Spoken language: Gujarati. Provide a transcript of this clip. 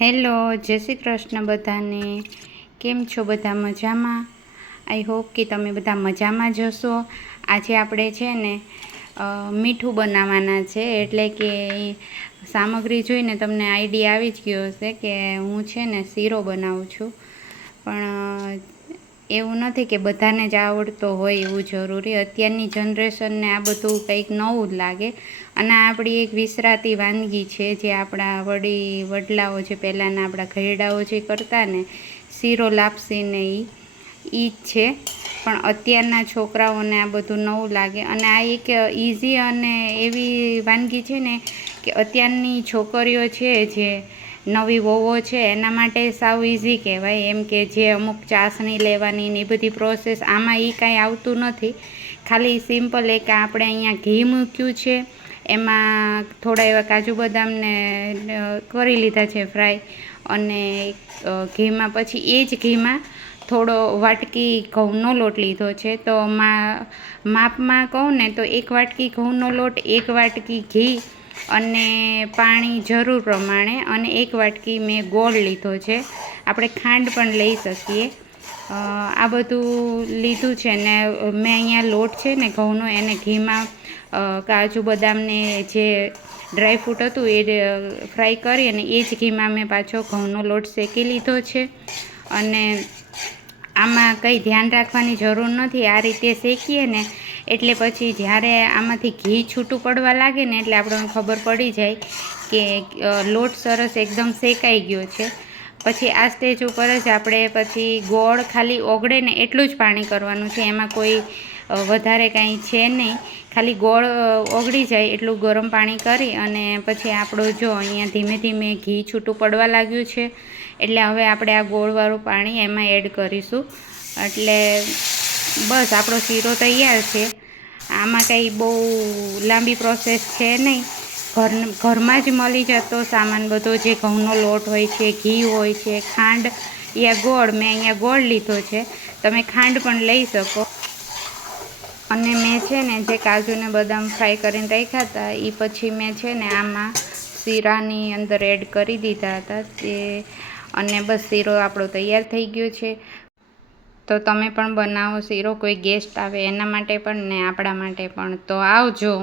હેલો, જય શ્રી કૃષ્ણ બધાને. કેમ છો બધા? મજામાં? આઈ હોપ કે તમે બધા મજામાં જ હશો. આજે આપણે છે ને મીઠું બનાવવાના છે, એટલે કે સામગ્રી જોઈને તમને આઈડિયા આવી જ ગયો હશે કે હું છે ને શીરો બનાવું છું. પણ એવું નથી કે બધાને જ આવડતો હોય એવું જરૂરી. અત્યારની જનરેશનને આ બધું કંઈક નવું જ લાગે. અને આપણી એક વિસરાતી વાનગી છે, જે આપણા વડલાઓ જે પહેલાંના આપણા ઘરડાઓ જે કરતા ને શીરો લાપસીને એ જ છે. પણ અત્યારના છોકરાઓને આ બધું નવું લાગે. અને આ એક ઇઝી અને એવી વાનગી છે ને કે અત્યારની છોકરીઓ છે, જે નવી વહુઓ છે, એના માટે સાવ ઇઝી કહેવાય. એમ કે જે અમુક ચાસણી લેવાની ને એ બધી પ્રોસેસ, આમાં એ કાંઈ આવતું નથી. ખાલી સિમ્પલ એક આપણે અહીંયા ઘી મૂક્યું છે, એમાં થોડા એવા કાજુ બદામને કરી લીધા છે ફ્રાય, અને ઘીમાં પછી એ જ ઘીમાં થોડો વાટકી ઘઉંનો લોટ લીધો છે. તો માપમાં કહું ને તો 1 વાટકી ઘઉંનો લોટ, 1 વાટકી ઘી અને પાણી જરૂર પ્રમાણે, અને 1 વાટકી મેં ગોળ લીધો છે. આપણે ખાંડ પણ લઈ શકીએ. આ બધું લીધું છે ને મેં અહીંયા લોટ છે ને ઘઉંનો, એને ઘીમાં કાજુ બદામને જે ડ્રાયફ્રૂટ હતું એ ફ્રાય કરી અને એ જ ઘીમાં મેં પાછો ઘઉંનો લોટ શેકી લીધો છે. અને આમાં કંઈ ધ્યાન રાખવાની જરૂર નથી. આ રીતે શેકીએ ને એટલે પછી જ્યારે આમાંથી ઘી છૂટું પડવા લાગે ને એટલે આપણને ખબર પડી જાય કે લોટ સરસ એકદમ શેકાઈ ગયો છે. પછી આ સ્ટેજ ઉપર જ આપણે પછી ગોળ ખાલી ઓગળે ને એટલું જ પાણી કરવાનું છે. એમાં કોઈ વધારે કાંઈ છે નહીં. ખાલી ગોળ ઓગળી જાય એટલું ગરમ પાણી કરી અને પછી આપણું જો અહીંયા ધીમે ધીમે ઘી છૂટું પડવા લાગ્યું છે, એટલે હવે આપણે આ ગોળવાળું પાણી એમાં એડ કરીશું. એટલે બસ આપણો શીરો તૈયાર છે. આમાં કંઈ બહુ લાંબી પ્રોસેસ છે નહીં. ઘરમાં જ મળી જતો સામાન બધો, જે ઘઉંનો લોટ હોય છે, ઘી હોય છે, ખાંડ યા ગોળ. મેં અહીંયા ગોળ લીધો છે, તમે ખાંડ પણ લઈ શકો. અને મેં છે ને જે કાજુ ને બદામ ફ્રાય કરીને રાખ્યા હતા એ પછી મેં છે ને આમાં શીરાની અંદર એડ કરી દીધા હતા તે. અને બસ શીરો આપણો તૈયાર થઈ ગયો છે. તો તમે પણ બનાવો શીરો. કોઈ ગેસ્ટ આવે એના માટે પણ ને આપણા માટે પણ. તો આવજો.